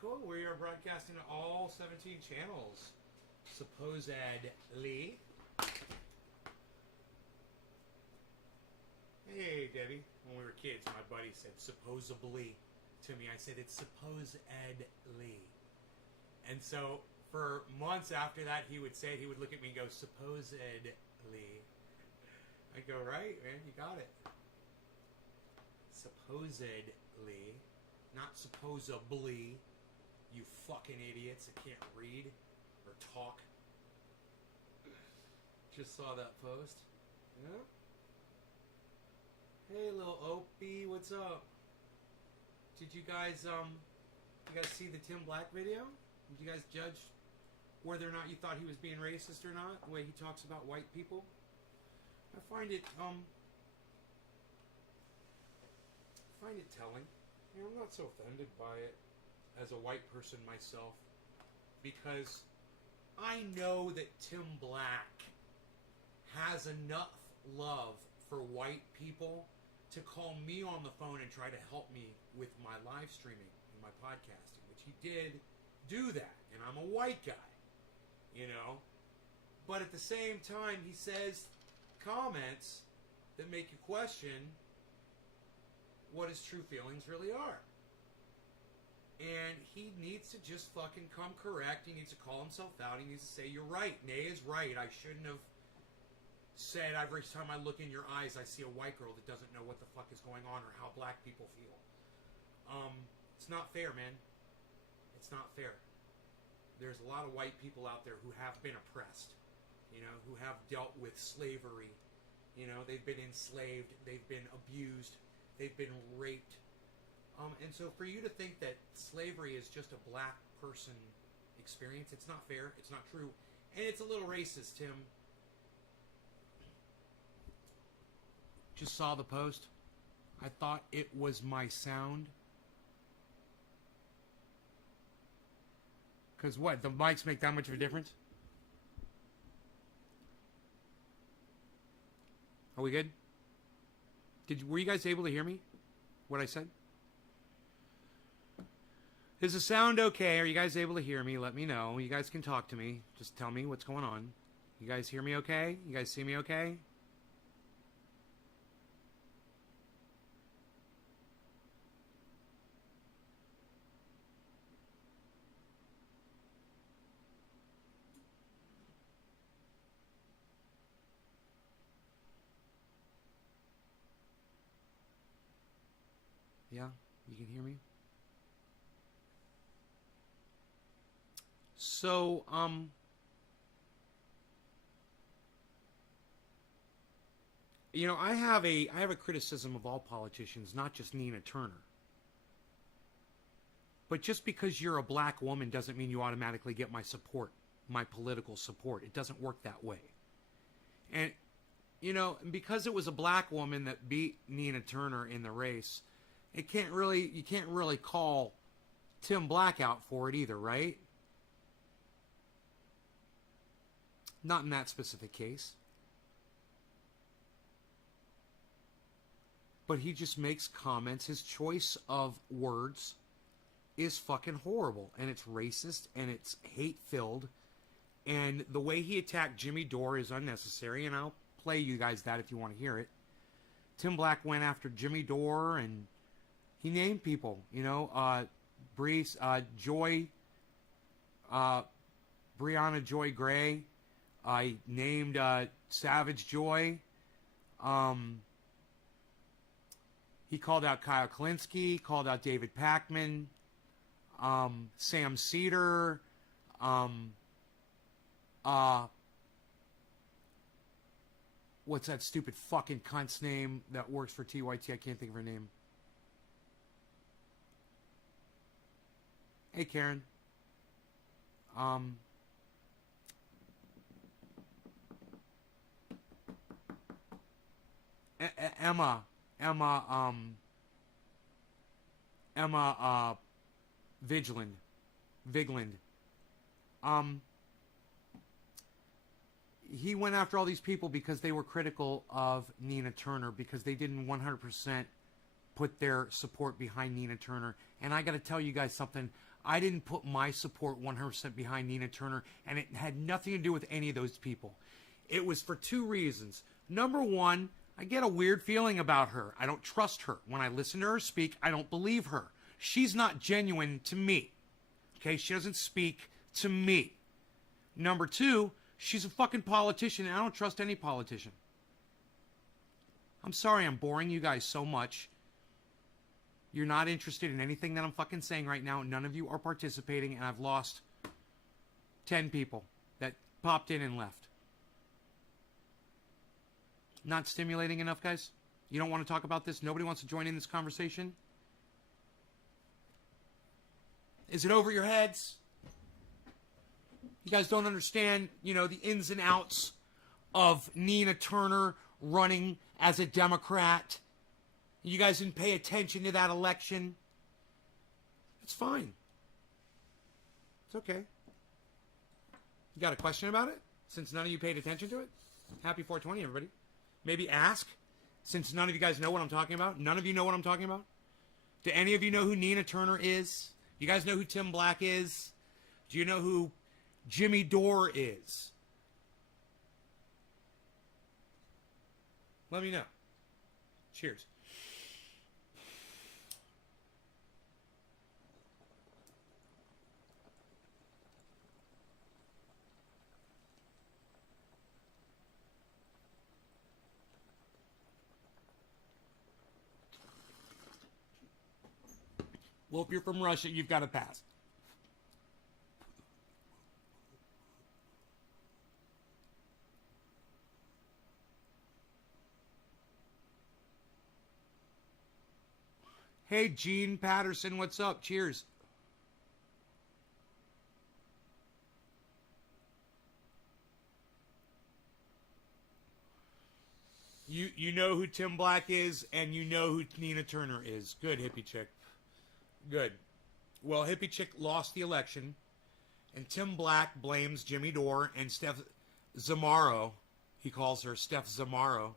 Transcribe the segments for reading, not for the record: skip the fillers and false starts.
cool. We are broadcasting to all 17 channels, supposedly. Hey, Debbie. When we were kids, my buddy said supposedly to me. I said it's supposedly. And so for months after that, he would say it. He would look at me and go, supposedly. I go, right, man, you got it. Supposedly. Not supposably. You fucking idiots that can't read or talk. Just saw that post. Yeah. Hey, little Opie, what's up? Did you guys see the Tim Black video? Did you guys judge whether or not you thought he was being racist or not? The way he talks about white people? I find it telling. You know, I'm not so offended by it as a white person myself, because I know that Tim Black has enough love for white people to call me on the phone and try to help me with my live streaming and my podcasting, which he did do that, and I'm a white guy, you know. But at the same time, he says comments that make you question what his true feelings really are. And he needs to just fucking come correct. He needs to call himself out. He needs to say, you're right. Nay is right. I shouldn't have said every time I look in your eyes I see a white girl that doesn't know what the fuck is going on or how black people feel. It's not fair, man. It's not fair. There's a lot of white people out there who have been oppressed, you know, who have dealt with slavery. You know, they've been enslaved, they've been abused, they've been raped. And so for you to think that slavery is just a black person experience, it's not fair, it's not true, and it's a little racist, Tim. Just saw the post. I thought it was my sound. Because what, the mics make that much of a difference? Are we good? Were you guys able to hear me? What I said? Is the sound okay? Are you guys able to hear me? Let me know. You guys can talk to me. Just tell me what's going on. You guys hear me okay? You guys see me okay? Yeah, you can hear me? So, you know, I have a criticism of all politicians, not just Nina Turner. But just because you're a black woman doesn't mean you automatically get my support, my political support. It doesn't work that way. And, you know, because it was a black woman that beat Nina Turner in the race, you can't really call Tim Black out for it either, right? Not in that specific case. But he just makes comments. His choice of words is fucking horrible. And it's racist. And it's hate-filled. And the way he attacked Jimmy Dore is unnecessary. And I'll play you guys that if you want to hear it. Tim Black went after Jimmy Dore. And he named people. You know, Joy. Breonna Joy Gray. I named Savage Joy. He called out Kyle Kalinske, called out David Pakman, Sam Cedar, what's that stupid fucking cunt's name that works for TYT? I can't think of her name. Hey, Karen. Emma Vigeland. He went after all these people because they were critical of Nina Turner, because they didn't 100% put their support behind Nina Turner. And I got to tell you guys something. I didn't put my support 100% behind Nina Turner, and it had nothing to do with any of those people. It was for two reasons. Number one, I get a weird feeling about her. I don't trust her. When I listen to her speak, I don't believe her. She's not genuine to me. Okay, she doesn't speak to me. Number two, she's a fucking politician, and I don't trust any politician. I'm sorry I'm boring you guys so much. You're not interested in anything that I'm fucking saying right now. None of you are participating, and I've lost 10 people that popped in and left. Not stimulating enough, guys? You don't want to talk about this? Nobody wants to join in this conversation? Is it over your heads? You guys don't understand, the ins and outs of Nina Turner running as a Democrat. You guys didn't pay attention to that election. It's fine. It's okay. You got a question about it? Since none of you paid attention to it? Happy 420, everybody. Maybe ask, since none of you guys know what I'm talking about. None of you know what I'm talking about. Do any of you know who Nina Turner is? You guys know who Tim Black is? Do you know who Jimmy Dore is? Let me know. Cheers. Well, if you're from Russia, you've got to pass. Hey, Gene Patterson, what's up? Cheers. You know who Tim Black is, and you know who Nina Turner is. Good, hippie chick. Good. Well, hippie chick lost the election, and Tim Black blames Jimmy Dore and Steph Zamaro. He calls her Steph Zamaro.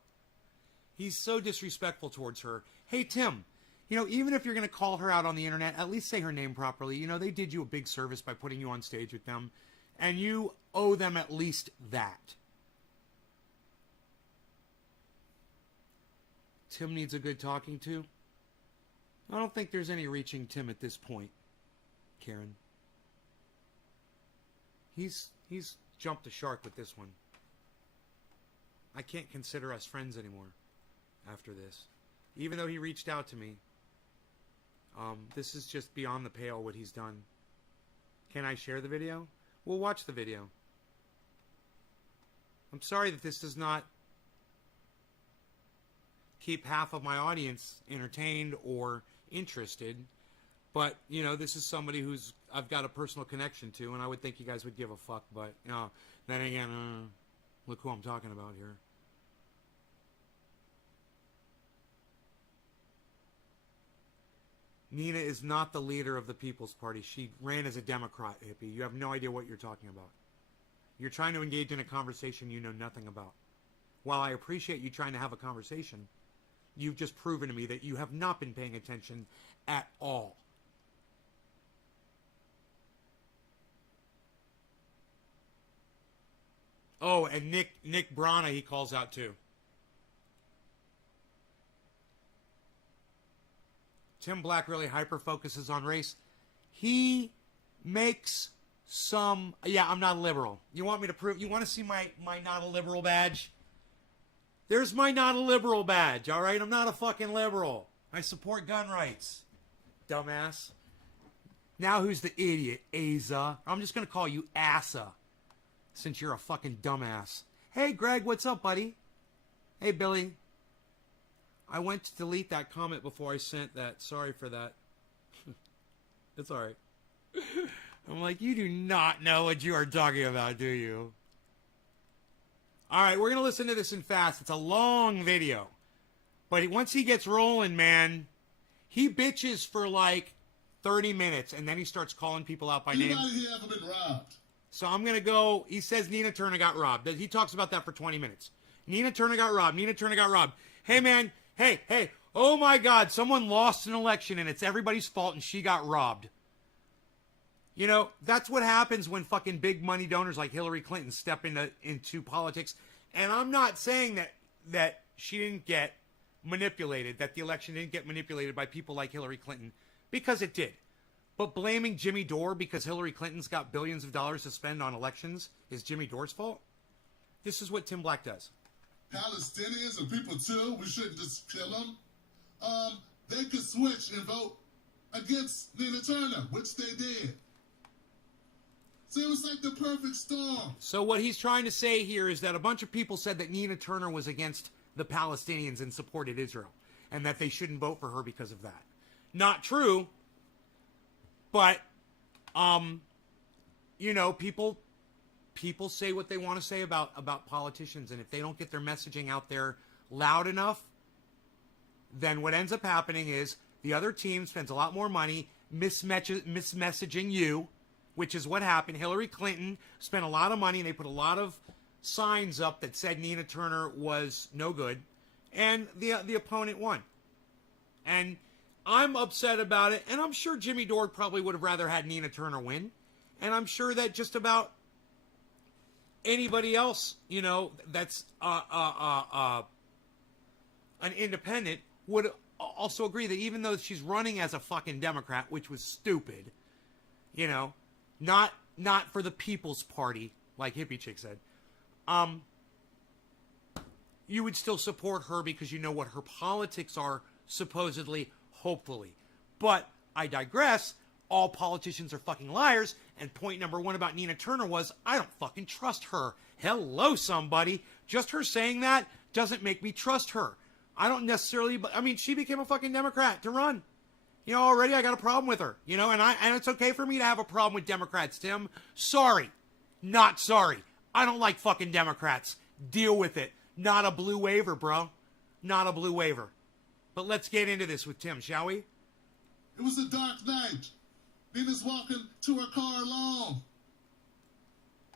He's so disrespectful towards her. Hey, Tim, even if you're going to call her out on the internet, at least say her name properly. They did you a big service by putting you on stage with them, and you owe them at least that. Tim needs a good talking to. I don't think there's any reaching Tim at this point, Karen. He's jumped the shark with this one. I can't consider us friends anymore after this. Even though he reached out to me, this is just beyond the pale what he's done. Can I share the video? We'll watch the video. I'm sorry that this does not keep half of my audience entertained or interested, but this is somebody who's I've got a personal connection to, and I would think you guys would give a fuck, but then again, look who I'm talking about here. Nina is not the leader of the People's Party. She ran as a Democrat, hippie. You have no idea what you're talking about. You're trying to engage in a conversation you know nothing about. While I appreciate you trying to have a conversation, you've just proven to me that you have not been paying attention at all. Oh, and Nick Brana he calls out too. Tim Black really hyper-focuses on race. He makes some... Yeah, I'm not a liberal. You want me to prove... You want to see my not a liberal badge? There's my not a liberal badge, all right? I'm not a fucking liberal. I support gun rights. Dumbass. Now who's the idiot? Asa. I'm just going to call you Asa, since you're a fucking dumbass. Hey, Greg, what's up, buddy? Hey, Billy. I went to delete that comment before I sent that. Sorry for that. It's all right. I'm like, you do not know what you are talking about, do you? All right, we're going to listen to this in fast. It's a long video. But once he gets rolling, man, he bitches for like 30 minutes, and then he starts calling people out by name. Anybody here ever been robbed? So I'm going to go, he says Nina Turner got robbed. He talks about that for 20 minutes. Nina Turner got robbed. Nina Turner got robbed. Hey, man, hey, Oh my God, someone lost an election and it's everybody's fault and she got robbed. You know, that's what happens when fucking big money donors like Hillary Clinton step into politics. And I'm not saying that she didn't get manipulated, that the election didn't get manipulated by people like Hillary Clinton, because it did. But blaming Jimmy Dore because Hillary Clinton's got billions of dollars to spend on elections is Jimmy Dore's fault? This is what Tim Black does. Palestinians and people too, we shouldn't just kill them. They could switch and vote against Nina Turner, which they did. So it was like the perfect storm. So what he's trying to say here is that a bunch of people said that Nina Turner was against the Palestinians and supported Israel, and that they shouldn't vote for her because of that. Not true, but, you know, people say what they want to say about politicians, and if they don't get their messaging out there loud enough, then what ends up happening is the other team spends a lot more money mismessaging you, which is what happened. Hillary Clinton spent a lot of money, and they put a lot of signs up that said Nina Turner was no good, and the opponent won. And I'm upset about it, and I'm sure Jimmy Dore probably would have rather had Nina Turner win, and I'm sure that just about anybody else, you know, that's an independent would also agree that even though she's running as a fucking Democrat, which was stupid, you know, not for the People's Party, like Hippie Chick said, you would still support her because you know what her politics are, supposedly, hopefully. But I digress. All politicians are fucking liars. And point number one about Nina Turner was, I don't fucking trust her. Hello, somebody. Just her saying that doesn't make me trust her. I don't necessarily, but I mean, she became a fucking Democrat to run. You know, already I got a problem with her. You know, and it's okay for me to have a problem with Democrats, Tim. Sorry. Not sorry. I don't like fucking Democrats. Deal with it. Not a blue waiver, bro. Not a blue waiver. But let's get into this with Tim, shall we? It was a dark night. Nina's walking to her car alone.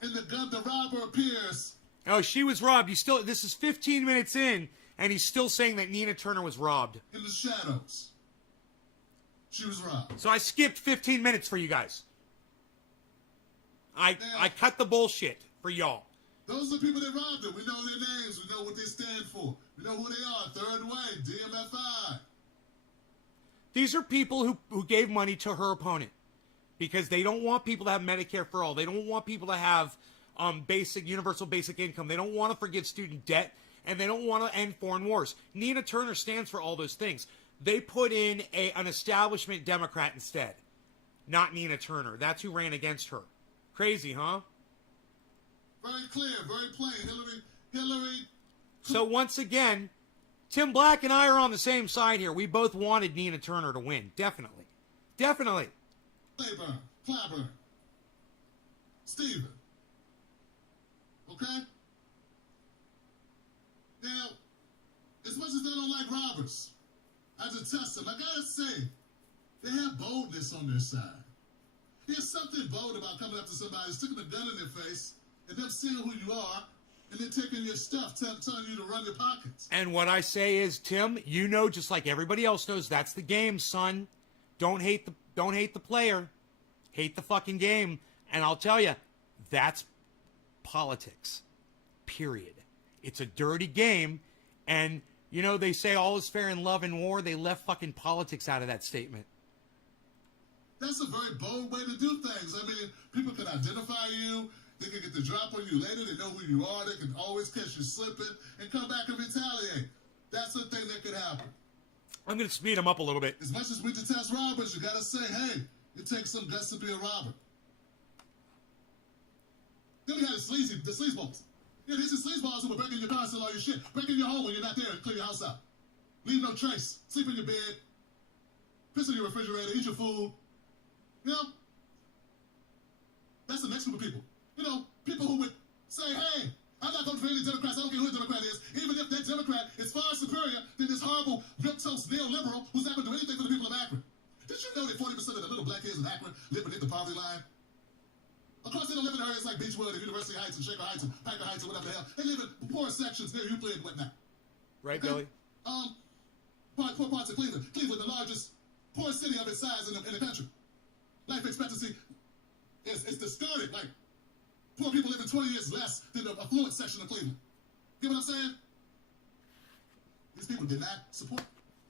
And the robber appears. Oh, she was robbed. This is 15 minutes in, and he's still saying that Nina Turner was robbed. In the shadows. She was robbed. So I skipped 15 minutes for you guys. I cut the bullshit for y'all. Those are the people that robbed her. We know their names. We know what they stand for. We know who they are. Third Way, DMFI. These are people who gave money to her opponent because they don't want people to have Medicare for all. They don't want people to have universal basic income. They don't want to forgive student debt, and they don't want to end foreign wars. Nina Turner stands for all those things. They put in an establishment Democrat instead, not Nina Turner. That's who ran against her. Crazy, huh? Very clear, very plain. Hillary. So once again, Tim Black and I are on the same side here. We both wanted Nina Turner to win. Definitely. Definitely. Clyburn. Steven. Okay? Now, as much as they don't like robbers, I detest them. I gotta say, they have boldness on their side. There's something bold about coming up to somebody, sticking a gun in their face, and them seeing who you are, and then taking your stuff, telling you to run your pockets. And what I say is, Tim, you know, just like everybody else knows, that's the game, son. Don't hate the player. Hate the fucking game. And I'll tell you, that's politics. Period. It's a dirty game. And, you know, they say all is fair in love and war. They left fucking politics out of that statement. That's a very bold way to do things. I mean, people can identify you. They can get the drop on you later. They know who you are. They can always catch you slipping and come back and retaliate. That's the thing that could happen. I'm going to speed him up a little bit. As much as we detest robbers, you got to say, hey, it takes some guts to be a robber. Then we got the sleazeballs. Yeah, these are sleazeballs who will break in your car and steal all your shit. Break in your home when you're not there and clear your house out. Leave no trace. Sleep in your bed. Piss in your refrigerator. Eat your food. You know? That's the next group of people. You know, people who would say, hey, I'm not going to defend any Democrats. I don't care who a Democrat is. Even if that Democrat is far superior than this horrible, milquetoast neoliberal who's not going to do anything for the people of Akron. Did you know that 40% of the little black kids in Akron live beneath the poverty line? Of course, they don't live in areas like Beechwood and University Heights and Shaker Heights and Packer Heights and whatever the hell. They live in poor sections near Euclid and whatnot. Right, okay? Billy? poor parts of Cleveland. Cleveland, the largest poor city of its size in the country. Life expectancy is discarded. Like, poor people living 20 years less than the affluent section of Cleveland. Get what I'm saying? These people did not support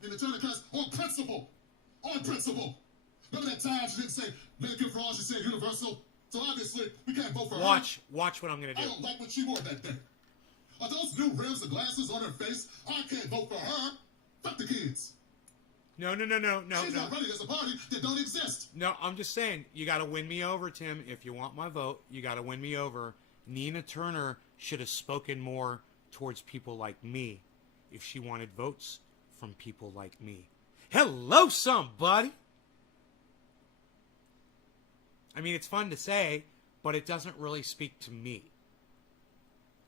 Nina Turner because on principle. On principle. Remember that time she didn't say Medicare for all, she said universal? So obviously, we can't vote for her. Watch what I'm going to I do. don't like what she wore that day. Are those new rims of glasses on her face? I can't vote for her. Fuck the kids. No. She's not running as a party that don't exist. No, I'm just saying, you got to win me over, Tim. If you want my vote, you got to win me over. Nina Turner should have spoken more towards people like me if she wanted votes from people like me. Hello, somebody. I mean, it's fun to say, but it doesn't really speak to me.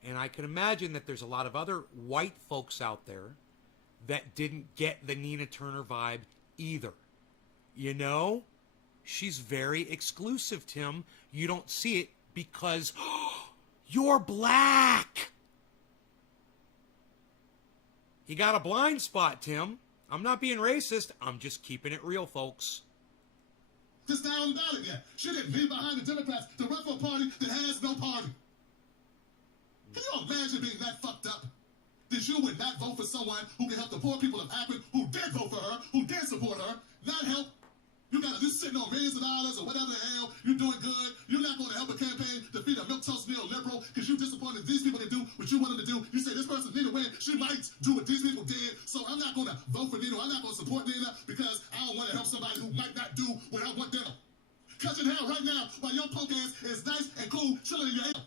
And I can imagine that there's a lot of other white folks out there that didn't get the Nina Turner vibe either. You know? She's very exclusive, Tim. You don't see it because you're black. You got a blind spot, Tim. I'm not being racist. I'm just keeping it real, folks. Just down on the ballot yet. She didn't leave behind the Democrats to run for a party that has no party. Can you imagine being that fucked up? That you would not vote for someone who can help the poor people of Akron, who did vote for her, who did support her, not help. You got to just sitting on millions of dollars or whatever the hell, you're doing good. You're not going to help a campaign defeat a milquetoast neoliberal because you're disappointed these people didn't do what you want them to do. You say this person need to win. She might do what these people did. So I'm not going to vote for Nina. I'm not going to support Nina because I don't want to help somebody who might not do what I want them. Catching hell right now while your punk ass is nice and cool chilling in your ass.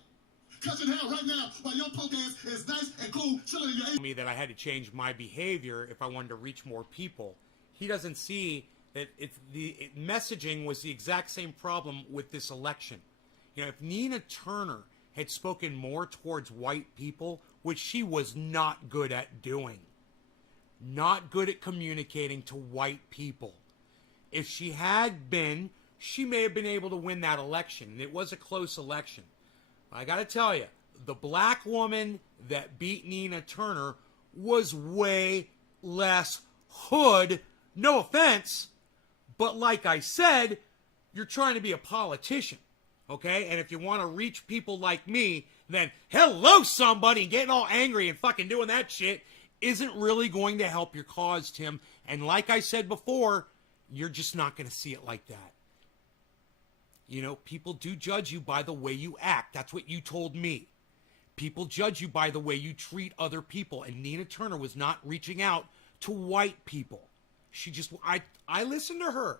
Catching hell right now while your punk ass is nice and cool chilling in your ass. Me that I had to change my behavior if I wanted to reach more people. He doesn't see that messaging was the exact same problem with this election. You know, if Nina Turner had spoken more towards white people, which she was not good at doing, not good at communicating to white people. If she had been, she may have been able to win that election. And it was a close election. I got to tell you, the black woman that beat Nina Turner was way less hood. No offense. But like I said, you're trying to be a politician, okay? And if you want to reach people like me, then hello, somebody, getting all angry and fucking doing that shit isn't really going to help your cause, Tim. And like I said before, you're just not going to see it like that. You know, people do judge you by the way you act. That's what you told me. People judge you by the way you treat other people. And Nina Turner was not reaching out to white people. She just, I listened to her.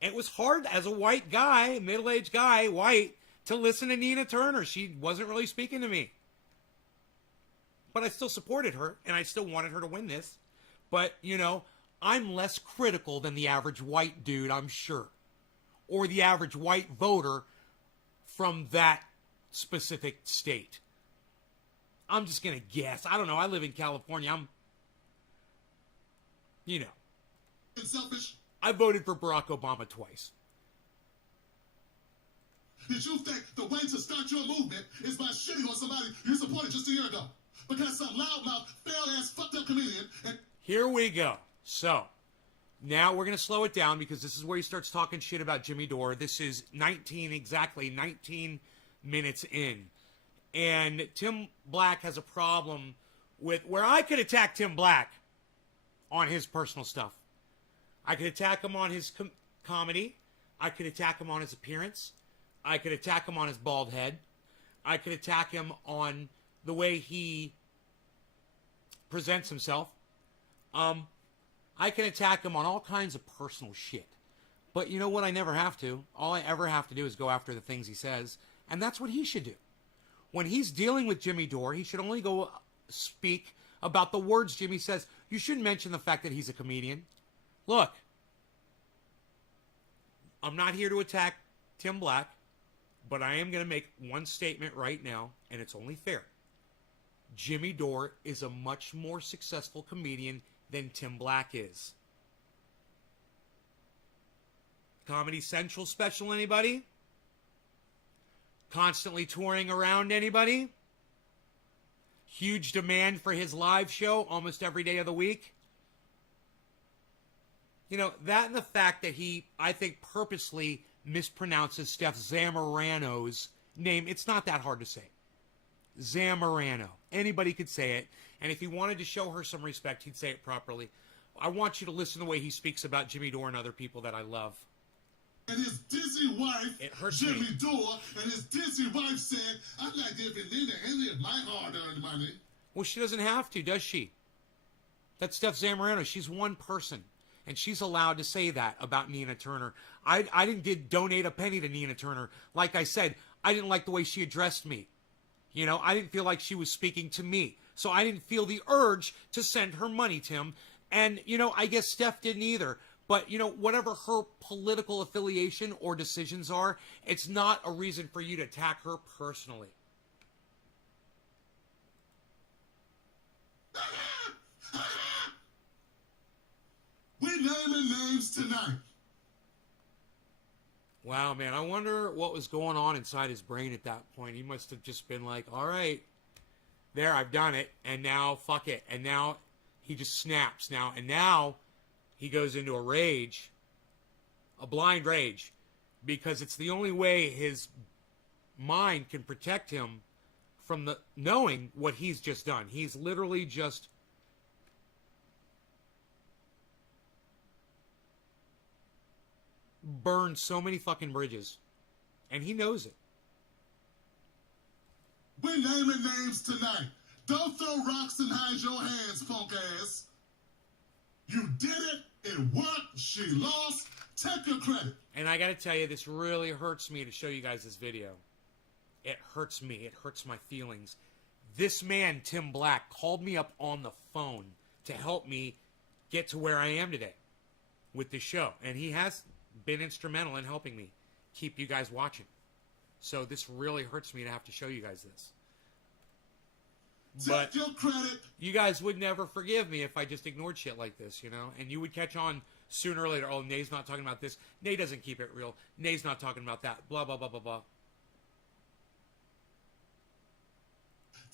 It was hard as a white guy, middle-aged guy, white, to listen to Nina Turner. She wasn't really speaking to me. But I still supported her, and I still wanted her to win this. But, you know, I'm less critical than the average white dude, I'm sure. Or the average white voter from that specific state. I'm just going to guess. I don't know. I live in California. You know. Selfish. I voted for Barack Obama twice. Did you think the way to start your movement is by shitting on somebody you supported just a year ago? Because some loudmouth, fail-ass, fucked-up comedian... Here we go. So, now we're going to slow it down because this is where he starts talking shit about Jimmy Dore. This is 19 minutes in. And Tim Black has a problem with where I could attack Tim Black on his personal stuff. I could attack him on his comedy. I could attack him on his appearance. I could attack him on his bald head. I could attack him on the way he presents himself. I can attack him on all kinds of personal shit. But you know what? I never have to. All I ever have to do is go after the things he says. And that's what he should do. When he's dealing with Jimmy Dore, he should only go speak about the words Jimmy says. You shouldn't mention the fact that he's a comedian. Look, I'm not here to attack Tim Black, but I am going to make one statement right now, and it's only fair. Jimmy Dore is a much more successful comedian than Tim Black is. Comedy Central special, anybody? Constantly touring around, anybody? Huge demand for his live show almost every day of the week. You know, that and the fact that he, I think, purposely mispronounces Steph Zamorano's name. It's not that hard to say. Zamorano. Anybody could say it. And if he wanted to show her some respect, he'd say it properly. I want you to listen to the way he speaks about Jimmy Dore and other people that I love. And his dizzy wife, It hurts Jimmy me. Dore, and his dizzy wife said, I'm not giving Nina any of my hard-earned money. Well, she doesn't have to, does she? That's Steph Zamorano. She's one person. And she's allowed to say that about Nina Turner. I didn't donate a penny to Nina Turner. Like I said, I didn't like the way she addressed me. You know, I didn't feel like she was speaking to me. So I didn't feel the urge to send her money, Tim. And, you know, I guess Steph didn't either. But, you know, whatever her political affiliation or decisions are, it's not a reason for you to attack her personally. We're naming names tonight. Wow, man, I wonder what was going on inside his brain at that point. He must have just been like, all right, there, I've done it, and now, fuck it. And now he just snaps now. And now he goes into a rage, a blind rage, because it's the only way his mind can protect him from the knowing what he's just done. He's literally just burned so many fucking bridges, and he knows it. We're naming names tonight. Don't throw rocks and hide your hands, punk ass. You did it. It worked. She lost. Take your credit. And I gotta tell you, this really hurts me to show you guys this video. It hurts me. It hurts my feelings. This man, Tim Black, called me up on the phone to help me get to where I am today with this show. And he has been instrumental in helping me keep you guys watching. So this really hurts me to have to show you guys this. But Take your credit. you guys would never forgive me if I just ignored shit like this, you know? And you would catch on sooner or later. Oh, Nay's not talking about this. Nay doesn't keep it real. Nay's not talking about that. Blah, blah, blah, blah, blah.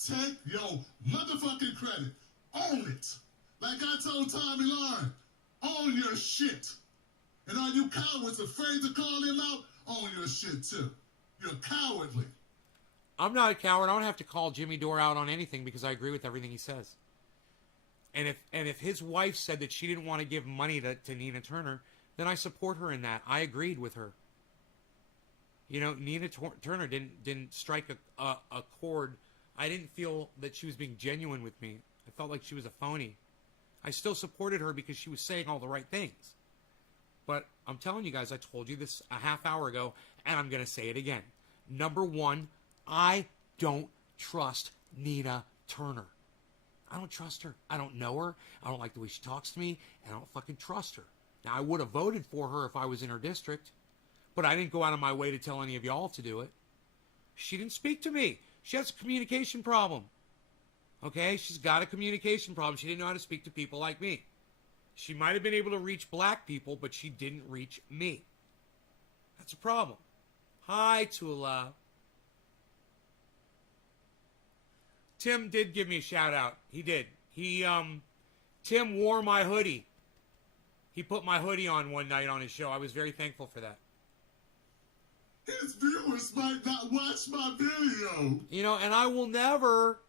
Take your motherfucking credit. Own it. Like I told Tommy Lauren, own your shit. And all you cowards afraid to call him out, own your shit too. You're cowardly. I'm not a coward. I don't have to call Jimmy Dore out on anything because I agree with everything he says. And if his wife said that she didn't want to give money to Nina Turner, then I support her in that. I agreed with her. You know, Nina Turner didn't strike a chord. I didn't feel that she was being genuine with me. I felt like she was a phony. I still supported her because she was saying all the right things. But I'm telling you guys, I told you this a half hour ago, and I'm going to say it again. Number one, I don't trust Nina Turner. I don't trust her. I don't know her. I don't like the way she talks to me, and I don't fucking trust her. Now, I would have voted for her if I was in her district, but I didn't go out of my way to tell any of y'all to do it. She didn't speak to me. She has a communication problem. Okay? She's got a communication problem. She didn't know how to speak to people like me. She might have been able to reach black people, but she didn't reach me. That's a problem. Hi, Tula. Tim did give me a shout out. He did. Tim wore my hoodie. He put my hoodie on one night on his show. I was very thankful for that. His viewers might not watch my video. You know, and I will never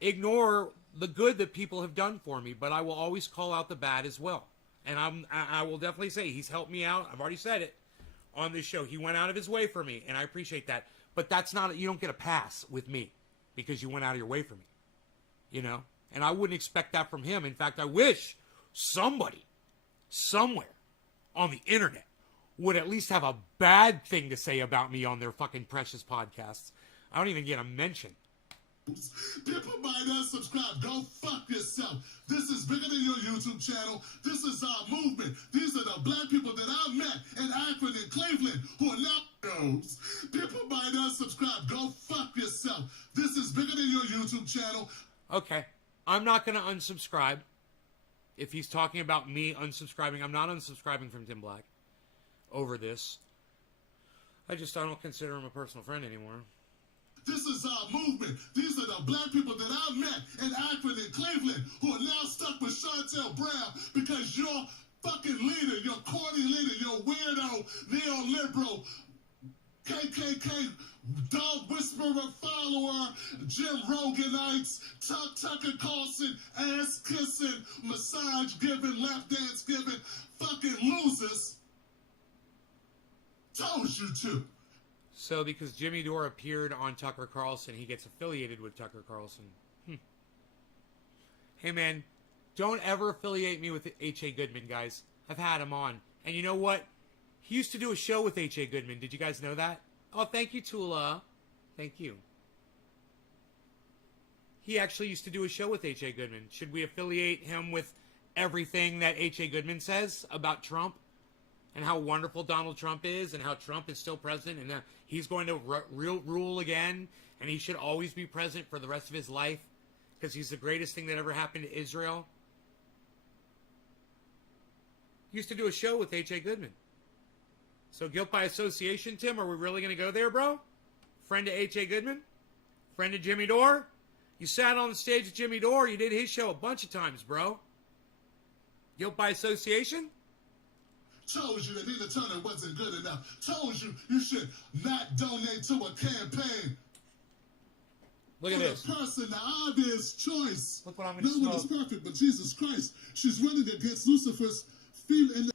ignore the good that people have done for me, but I will always call out the bad as well. And I will definitely say he's helped me out. I've already said it on this show. He went out of his way for me, and I appreciate that. But that's not, you don't get a pass with me because you went out of your way for me, you know? And I wouldn't expect that from him. In fact, I wish somebody, somewhere on the internet would at least have a bad thing to say about me on their fucking precious podcasts. I don't even get a mention. People might not subscribe. Go fuck yourself. This is bigger than your YouTube channel. This is our movement. These are the black people that I met in Akron and Cleveland who are now knows. People might not subscribe. Go fuck yourself. This is bigger than your YouTube channel. Okay. I'm not going to unsubscribe. If he's talking about me unsubscribing, I'm not unsubscribing from Tim Black over this. I don't consider him a personal friend anymore. This is our movement. These are the black people that I met in Akron and Cleveland who are now stuck with Chantel Brown because your fucking leader, your corny leader, your weirdo, neoliberal, KKK, dog whisperer follower, Jim Roganites, Tucker Carlson, ass kissing, massage giving, lap dance giving, fucking losers. Told you to. So because Jimmy Dore appeared on Tucker Carlson, he gets affiliated with Tucker Carlson. Hey man, don't ever affiliate me with H.A. Goodman, guys. I've had him on. And you know what? He used to do a show with H.A. Goodman. Did you guys know that? Oh, thank you, Tula. Thank you. He actually used to do a show with H.A. Goodman. Should we affiliate him with everything that H.A. Goodman says about Trump? And how wonderful Donald Trump is, and how Trump is still president, and that he's going to rule again, and he should always be president for the rest of his life, because he's the greatest thing that ever happened to Israel. He used to do a show with H.A. Goodman. So guilt by association, Tim, are we really going to go there, bro? Friend of H.A. Goodman? Friend of Jimmy Dore? You sat on the stage with Jimmy Dore, you did his show a bunch of times, bro. Guilt by association? Told you that Nina Turner wasn't good enough. Told you you should not donate to a campaign. Look at this. For the person, the obvious choice. Look what I'm going to No one is perfect but Jesus Christ. She's running against Lucifer's feeling.